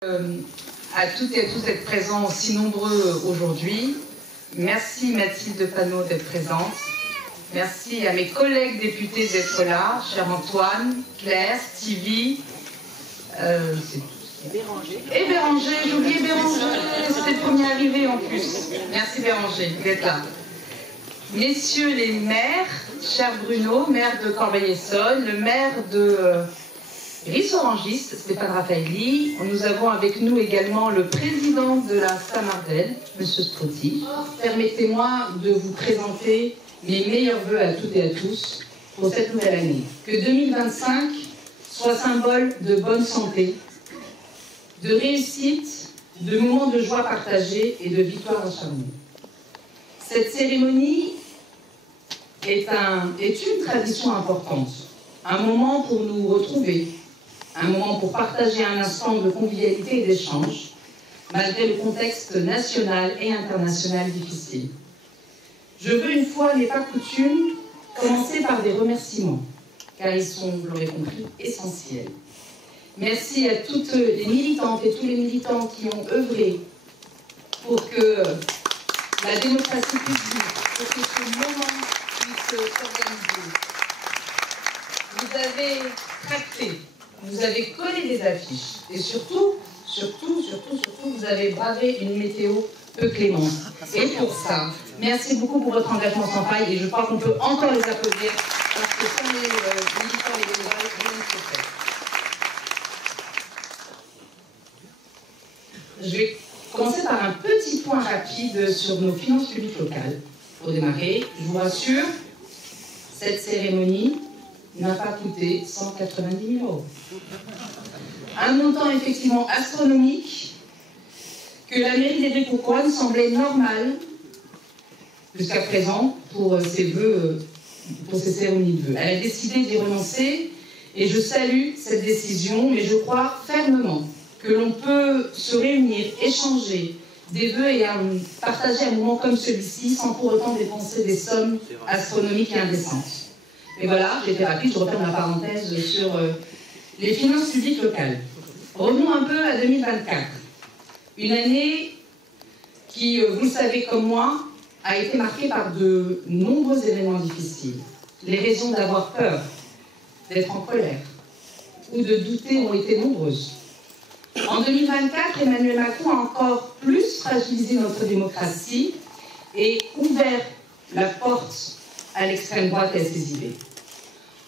À toutes et à tous d'être présents aussi nombreux aujourd'hui. Merci Mathilde Panot d'être présente. Merci à mes collègues députés d'être là, cher Antoine, Claire, Stevie, et Béranger, j'ai oublié Béranger, c'était le premier arrivé en plus. Merci Béranger d'être là. Messieurs les maires, cher Bruno, maire de Corbeil-Essonnes, le maire de Ris-Orangis, Stéphane Raffaelli. Nous avons avec nous également le président de la Samardel, M. Sprotti. Permettez-moi de vous présenter mes meilleurs vœux à toutes et à tous pour cette nouvelle année. Que 2025 soit symbole de bonne santé, de réussite, de moments de joie partagés et de victoire acharnée. Cette cérémonie est une tradition importante, un moment pour nous retrouver, un moment pour partager un instant de convivialité et d'échange, malgré le contexte national et international difficile. Je veux, une fois n'est pas coutume, commencer par des remerciements, car ils sont, vous l'aurez compris, essentiels. Merci à toutes les militantes et tous les militants qui ont œuvré pour que la démocratie publique, pour que ce moment puisse s'organiser. Vous avez tracté, vous avez collé des affiches et surtout, vous avez bravé une météo peu clémente. Et pour ça, merci beaucoup pour votre engagement sans faille et je crois qu'on peut encore les applaudir parce que sans les militants et les bénévoles, rien ne se fait. Je vais commencer par un petit point rapide sur nos finances publiques locales. Pour démarrer, je vous rassure, cette cérémonie n'a pas coûté 190 000 €. Un montant effectivement astronomique que la mairie d'Évry-Courcouronnes semblait normal jusqu'à présent pour ses vœux, pour ses cérémonies de vœux. Elle a décidé d'y renoncer et je salue cette décision, mais je crois fermement que l'on peut se réunir, échanger des vœux et partager un moment comme celui-ci sans pour autant dépenser des sommes astronomiques et indécentes. Mais voilà, j'ai été rapide, je referme la parenthèse sur les finances publiques locales. Revenons un peu à 2024. Une année qui, vous le savez comme moi, a été marquée par de nombreux événements difficiles. Les raisons d'avoir peur, d'être en colère ou de douter ont été nombreuses. En 2024, Emmanuel Macron a encore plus fragilisé notre démocratie et ouvert la porte à l'extrême droite et à ses idées.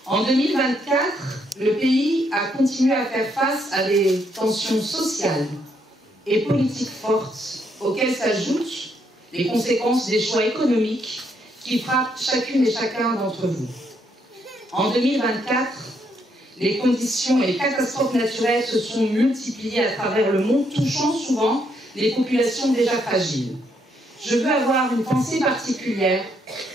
En 2024, le pays a continué à faire face à des tensions sociales et politiques fortes auxquelles s'ajoutent les conséquences des choix économiques qui frappent chacune et chacun d'entre vous. En 2024, les conditions et les catastrophes naturelles se sont multipliées à travers le monde, touchant souvent les populations déjà fragiles. Je veux avoir une pensée particulière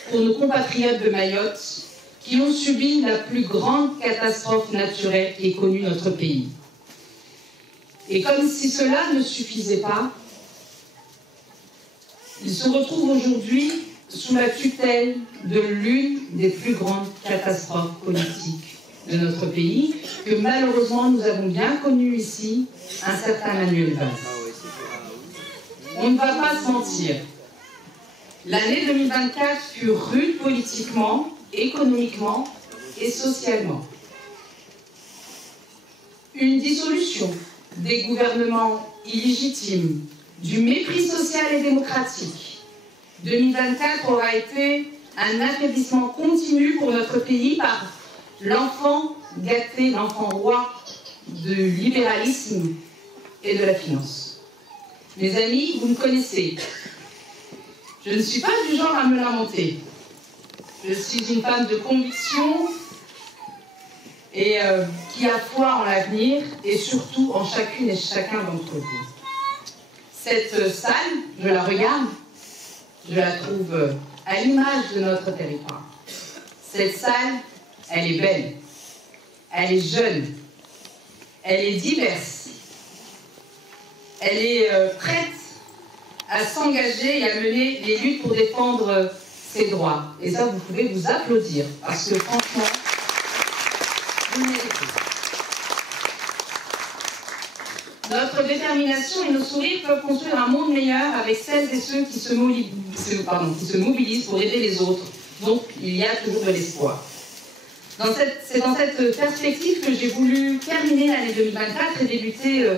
pour nos compatriotes de Mayotte qui ont subi la plus grande catastrophe naturelle qui ait connu notre pays. Et comme si cela ne suffisait pas, ils se retrouvent aujourd'hui sous la tutelle de l'une des plus grandes catastrophes politiques de notre pays, que malheureusement nous avons bien connu ici, un certain Manuel Valls. On ne va pas se mentir. L'année 2024 fut rude politiquement, économiquement et socialement. Une dissolution, des gouvernements illégitimes, du mépris social et démocratique. 2024 aura été un affaiblissement continu pour notre pays par l'enfant gâté, l'enfant roi du libéralisme et de la finance. Mes amis, vous me connaissez. Je ne suis pas du genre à me lamenter. Je suis une femme de conviction et qui a foi en l'avenir et surtout en chacune et chacun d'entre vous. Cette salle, je la regarde, je la trouve à l'image de notre territoire. Cette salle, elle est belle, elle est jeune, elle est diverse, elle est prête à s'engager et à mener les luttes pour défendre ses droits. Et ça, vous pouvez vous applaudir, parce que franchement, vous le méritez. Notre détermination et nos sourires peuvent construire un monde meilleur avec celles et ceux qui se mobilisent pour aider les autres. Donc, il y a toujours de l'espoir. C'est dans cette perspective que j'ai voulu terminer l'année 2024 et débuter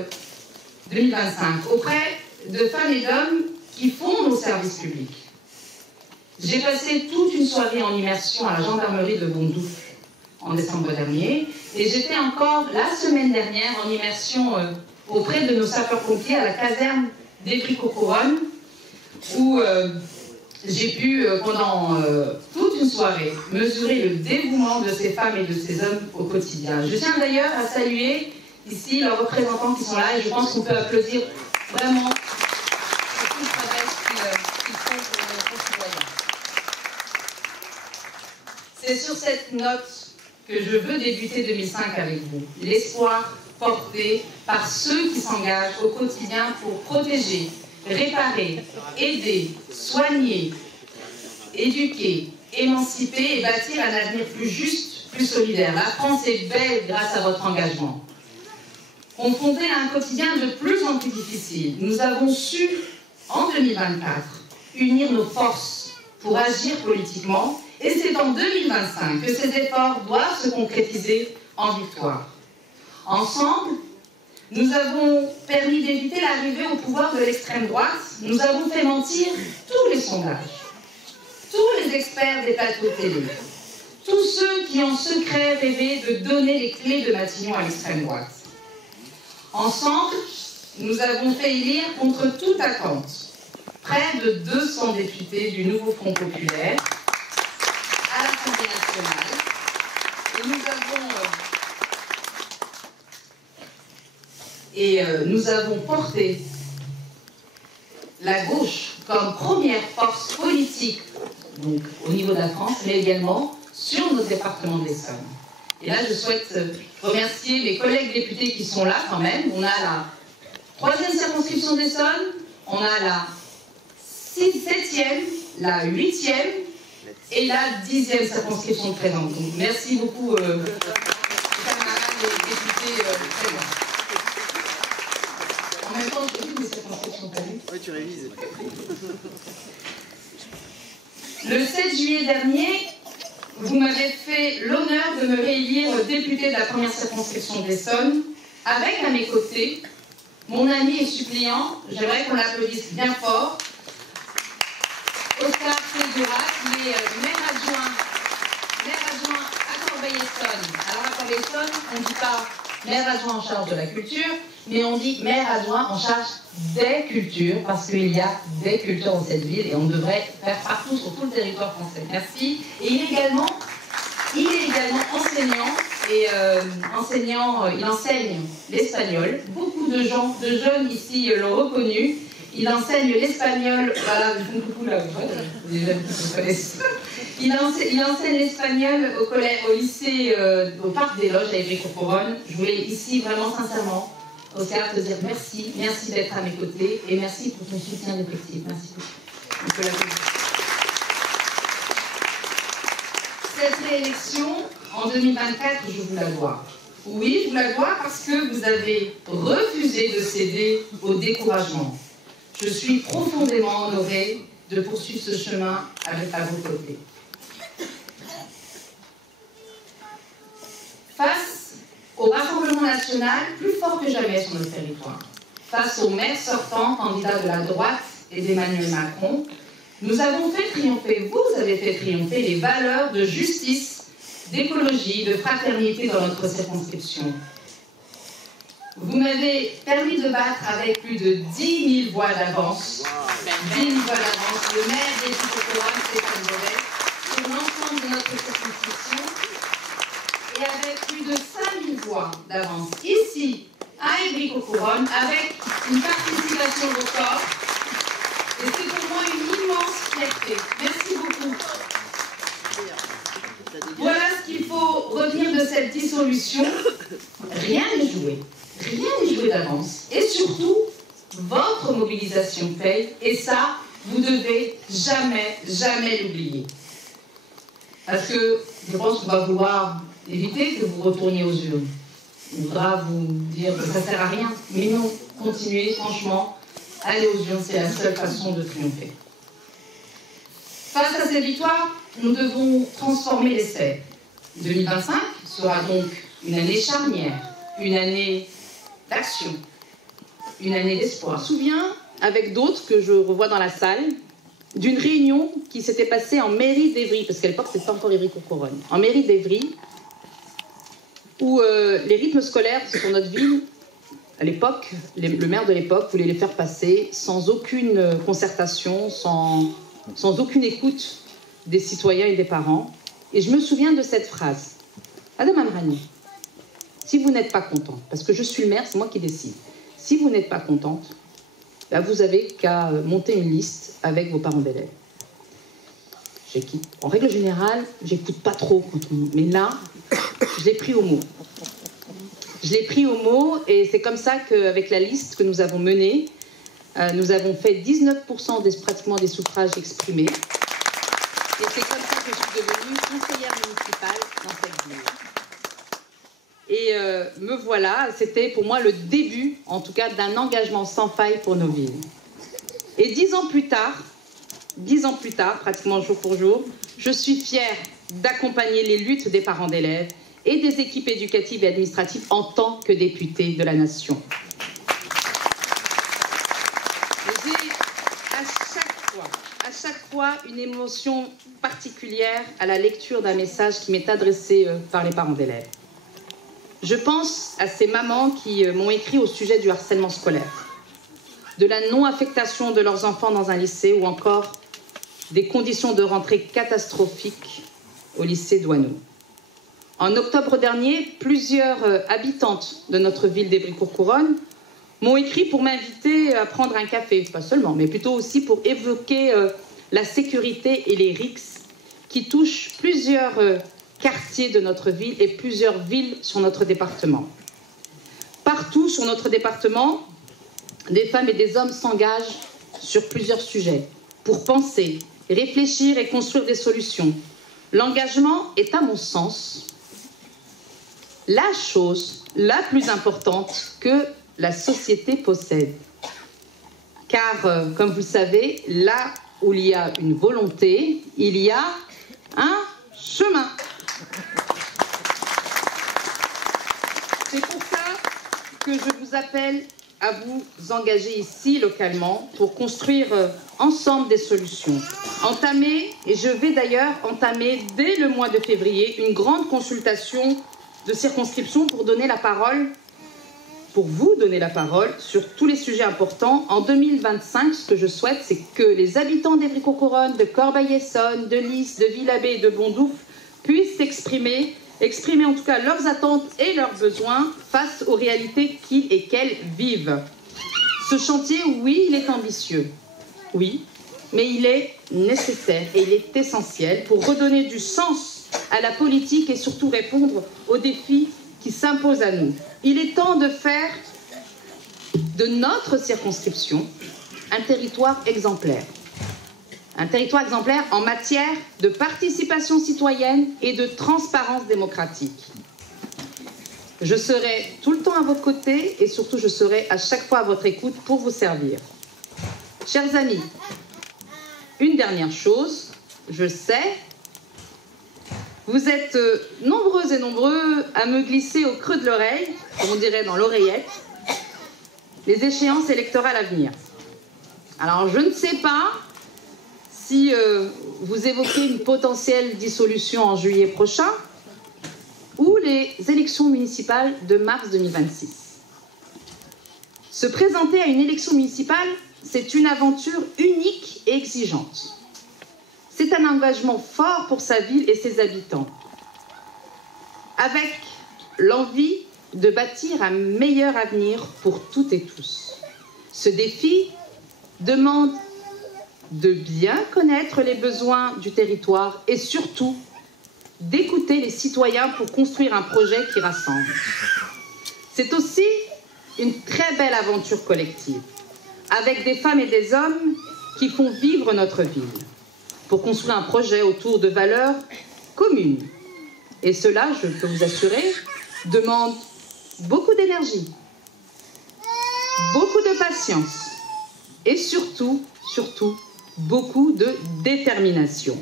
2025 auprès de femmes et d'hommes qui font nos services publics. J'ai passé toute une soirée en immersion à la gendarmerie de Bondoufle en décembre dernier et j'étais encore la semaine dernière en immersion auprès de nos sapeurs-pompiers à la caserne d'Évry-Cocoronne où j'ai pu, pendant toute une soirée, mesurer le dévouement de ces femmes et de ces hommes au quotidien. Je tiens d'ailleurs à saluer ici leurs représentants qui sont là et je pense qu'on peut applaudir vraiment tout le travail qu'ils font pour nos concitoyens. C'est sur cette note que je veux débuter 2005 avec vous. L'espoir porté par ceux qui s'engagent au quotidien pour protéger, réparer, aider, soigner, éduquer, émanciper et bâtir un avenir plus juste, plus solidaire. La France est belle grâce à votre engagement. Confrontés à un quotidien de plus en plus difficile, nous avons su, en 2024, unir nos forces pour agir politiquement et c'est en 2025 que ces efforts doivent se concrétiser en victoire. Ensemble, nous avons permis d'éviter l'arrivée au pouvoir de l'extrême droite. Nous avons fait mentir tous les sondages, tous les experts des plateaux télé, tous ceux qui en secret rêvaient de donner les clés de Matignon à l'extrême droite. Ensemble, nous avons fait élire contre toute attente près de 200 députés du nouveau Front populaire à l'Assemblée nationale. Et nous avons porté la gauche comme première force politique donc, au niveau de la France, mais également sur nos départements de l'Essonne. Et là, je souhaite remercier les collègues députés qui sont là quand même. On a la 3e circonscription d'Essonne, on a la 7e, la 8e et la 10e circonscription présente. Donc, merci beaucoup, camarades et députés présents. En même temps, je dis que les circonscriptions pas lues. Oui, tu révises. Le 7 juillet dernier, vous m'avez fait l'honneur de me réélire député de la 1re circonscription de l'Essonne, avec à mes côtés mon ami et suppléant, j'aimerais qu'on l'applaudisse bien fort, Oscar Cédura, qui est maire adjoint à Corbeil-Essonne. Alors à Corbeil-Essonne, on ne dit pas maire adjoint en charge de la culture, mais on dit maire adjoint en charge des cultures, parce qu'il y a des cultures dans cette ville et on devrait faire partout sur tout le territoire français. Merci. Et il est également enseignant, et il enseigne l'espagnol. Beaucoup de jeunes ici l'ont reconnu. Il enseigne l'espagnol, voilà, je fais coucou là, les jeunes qui se connaissent. Il enseigne l'espagnol au lycée, au Parc des Loges à Évry-Cocoronne. Je voulais ici vraiment sincèrement, Oscar, te dire merci d'être à mes côtés et merci pour ton soutien d'effectif. Merci beaucoup. Cette réélection, en 2024, je vous la dois. Oui, je vous la dois parce que vous avez refusé de céder au découragement. Je suis profondément honorée de poursuivre ce chemin à vos côtés. Face au Rassemblement national, plus fort que jamais sur notre territoire, face au maire sortant, candidat de la droite et d'Emmanuel Macron, nous avons fait triompher, vous avez fait triompher les valeurs de justice, d'écologie, de fraternité dans notre circonscription. Vous m'avez permis de battre avec plus de 10 000 voix d'avance. 10 000 voix d'avance. Le maire d'Évry-Cocoronne, Stéphane Borel, sur l'ensemble de notre circonscription. Et avec plus de 5 000 voix d'avance ici, à Évry-Cocoronne, avec une participation record. Et c'est pour moi une immense fierté. Merci beaucoup. Voilà ce qu'il faut retenir de cette dissolution. Rien n'est joué. Rien n'est joué d'avance. Et surtout, votre mobilisation paye. Et ça, vous devez jamais l'oublier. Parce que je pense qu'on va vouloir éviter que vous retourniez aux urnes. on voudra vous dire que ça ne sert à rien. Mais non, continuez, franchement, allez aux urnes, c'est la seule façon de triompher. Face à cette victoire, nous devons transformer l'essai. 2025 sera donc une année charnière, une année d'action, une année d'espoir. Je me souviens, avec d'autres que je revois dans la salle, d'une réunion qui s'était passée en mairie d'Évry, parce qu'à l'époque, c'était pas encore Évry-Courcouronnes, en mairie d'Évry, où les rythmes scolaires sur notre ville, à l'époque, le maire de l'époque voulait les faire passer sans aucune concertation, sans aucune écoute des citoyens et des parents. Et je me souviens de cette phrase. Madame Amrani, si vous n'êtes pas content, parce que je suis le maire, c'est moi qui décide, si vous n'êtes pas contente, ben vous avez qu'à monter une liste avec vos parents d'élèves. En règle générale, j'écoute pas trop quand on... Mais là, je l'ai pris au mot. Je l'ai pris au mot et c'est comme ça qu'avec la liste que nous avons menée, nous avons fait 19% pratiquement des suffrages exprimés. Et c'est comme ça que je suis devenue conseillère municipale dans cette ville. Et me voilà, c'était pour moi le début, en tout cas, d'un engagement sans faille pour nos villes. Et 10 ans plus tard, pratiquement jour pour jour, je suis fière d'accompagner les luttes des parents d'élèves et des équipes éducatives et administratives en tant que députée de la Nation. J'ai à chaque fois une émotion particulière à la lecture d'un message qui m'est adressé par les parents d'élèves. Je pense à ces mamans qui m'ont écrit au sujet du harcèlement scolaire, de la non-affectation de leurs enfants dans un lycée ou encore des conditions de rentrée catastrophiques au lycée d'Ouanou. En octobre dernier, plusieurs habitantes de notre ville d'Évry-Courcouronnes m'ont écrit pour m'inviter à prendre un café, pas seulement, mais plutôt aussi pour évoquer la sécurité et les risques qui touchent plusieurs quartiers de notre ville et plusieurs villes sur notre département. Partout sur notre département, des femmes et des hommes s'engagent sur plusieurs sujets pour penser, réfléchir et construire des solutions. L'engagement est, à mon sens, la chose la plus importante que la société possède. Car, comme vous le savez, là où il y a une volonté, il y a un chemin. C'est pour ça que je vous appelle à vous engager ici, localement, pour construire ensemble des solutions. Et je vais d'ailleurs entamer dès le mois de février une grande consultation de circonscription pour vous donner la parole sur tous les sujets importants. En 2025, ce que je souhaite, c'est que les habitants d'Évry-Courcouronnes, de Corbeil-Essonnes, de Lys, de Villabé et de Bondoufle puissent exprimer en tout cas leurs attentes et leurs besoins face aux réalités qu'ils et qu'elles vivent. Ce chantier, oui, il est ambitieux, oui, mais il est nécessaire et il est essentiel pour redonner du sens à la politique et surtout répondre aux défis qui s'imposent à nous. Il est temps de faire de notre circonscription un territoire exemplaire. Un territoire exemplaire en matière de participation citoyenne et de transparence démocratique. Je serai tout le temps à votre côté et surtout je serai à chaque fois à votre écoute pour vous servir. Chers amis, une dernière chose, je sais, vous êtes nombreuses et nombreux à me glisser au creux de l'oreille, comme on dirait dans l'oreillette, les échéances électorales à venir. Alors je ne sais pas si vous évoquez une potentielle dissolution en juillet prochain ou les élections municipales de mars 2026. Se présenter à une élection municipale, c'est une aventure unique et exigeante. C'est un engagement fort pour sa ville et ses habitants, avec l'envie de bâtir un meilleur avenir pour toutes et tous. Ce défi demande de bien connaître les besoins du territoire et surtout d'écouter les citoyens pour construire un projet qui rassemble. C'est aussi une très belle aventure collective, avec des femmes et des hommes qui font vivre notre ville, pour construire un projet autour de valeurs communes. Et cela, je peux vous assurer, demande beaucoup d'énergie, beaucoup de patience et surtout, beaucoup de détermination.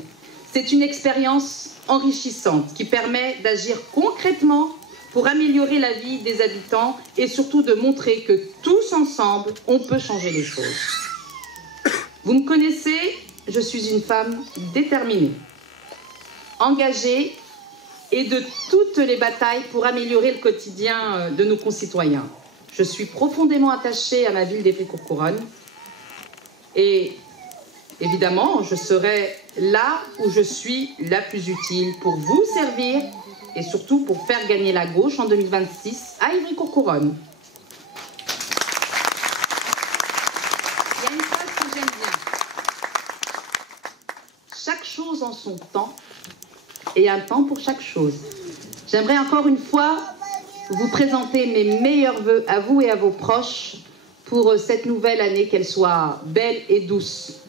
C'est une expérience enrichissante qui permet d'agir concrètement pour améliorer la vie des habitants et surtout de montrer que tous ensemble, on peut changer les choses. Vous me connaissez, je suis une femme déterminée, engagée et de toutes les batailles pour améliorer le quotidien de nos concitoyens. Je suis profondément attachée à ma ville d'Évry-Courcouronnes et évidemment, je serai là où je suis la plus utile pour vous servir et surtout pour faire gagner la gauche en 2026 à Évry-Courcouronnes. Il y a une phrase que j'aime bien. Chaque chose en son temps et un temps pour chaque chose. J'aimerais encore une fois vous présenter mes meilleurs vœux à vous et à vos proches pour cette nouvelle année, qu'elle soit belle et douce.